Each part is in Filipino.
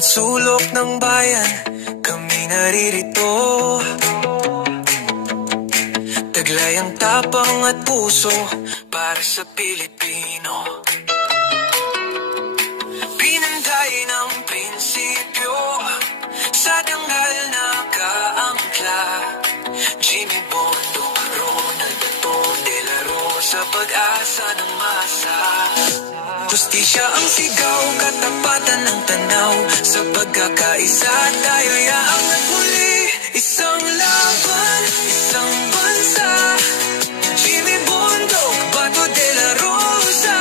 bawat sulok ng bayan, kami naririto. Taglay ang tapang at puso para sa Pilipino. Pinanday ng prinsipyo sa danggal na kaangkla. Jimmy Bondo, Ronald Bato de la Rosa, pag-asa ng masa. Justisya ang sigaw, katapatan ng tanaw. Sa pagkakaisa tayo'y aangat muli. Isang laban, isang bansa. Jimmy Bondo, Bato de la Rosa,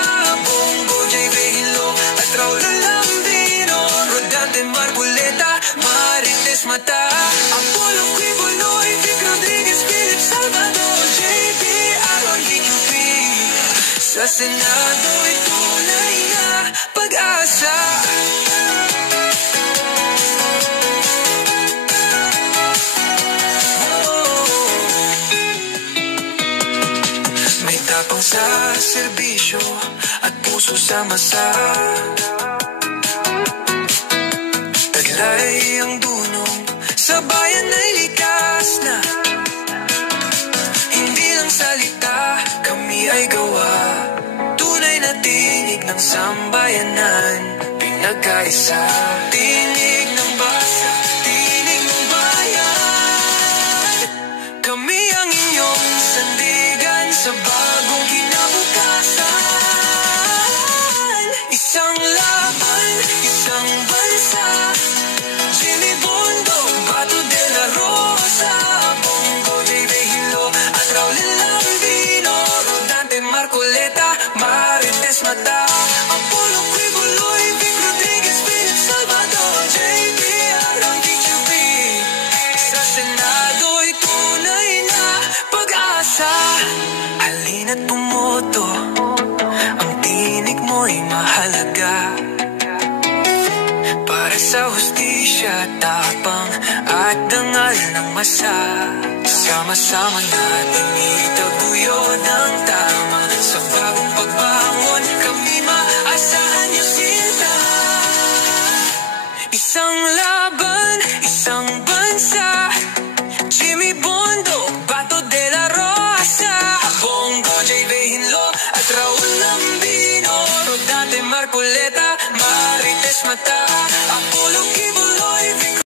Bongo, J. Regilo at Raul Lambino, Rodante Marcoleta, Marites Mata, Apollo Quibuloy, Vic Rodriguez, Philip Salvador, J.P. Aaron DQP. Sa Senado ito pag-asa. May tapang sa serbisyo at puso sa masa. Taglay ang dunong sa bayan ay likas na. Hindi lang salita, kami ay gawa. Tunay na tinig ng sambayanan, pinagkaisa. Tinig ng basa, tinig ng bayan. Kami ang inyong sandigan sa bagong kinabukasan. Isang laban, isang bansa. Jimmy Bondo, Bato de la Rosa, Bongo, J. Regilo at Raul Lambino, Rodante Marcoleta, Marites Mata, Apollo Quibuloy, Vic Rodriguez, Philip Salvador, J.P. Aaron DQP. Sa Senado'y tunay na pag-asa. Halina't bumoto, ang tinig mo'y mahalaga. Para sa hustisya, tapang at dangal ng masa. Sama-sama natin itaguyod ang tama. Sa bagong pagbangon, kami maasahan niyo sila. Isang laban, isang bansa. Jimmy Bondo, Bato de la Rosa, Bongo, J. Regilo at Raul Lambino, Rodante Marcoleta, Marites Mata.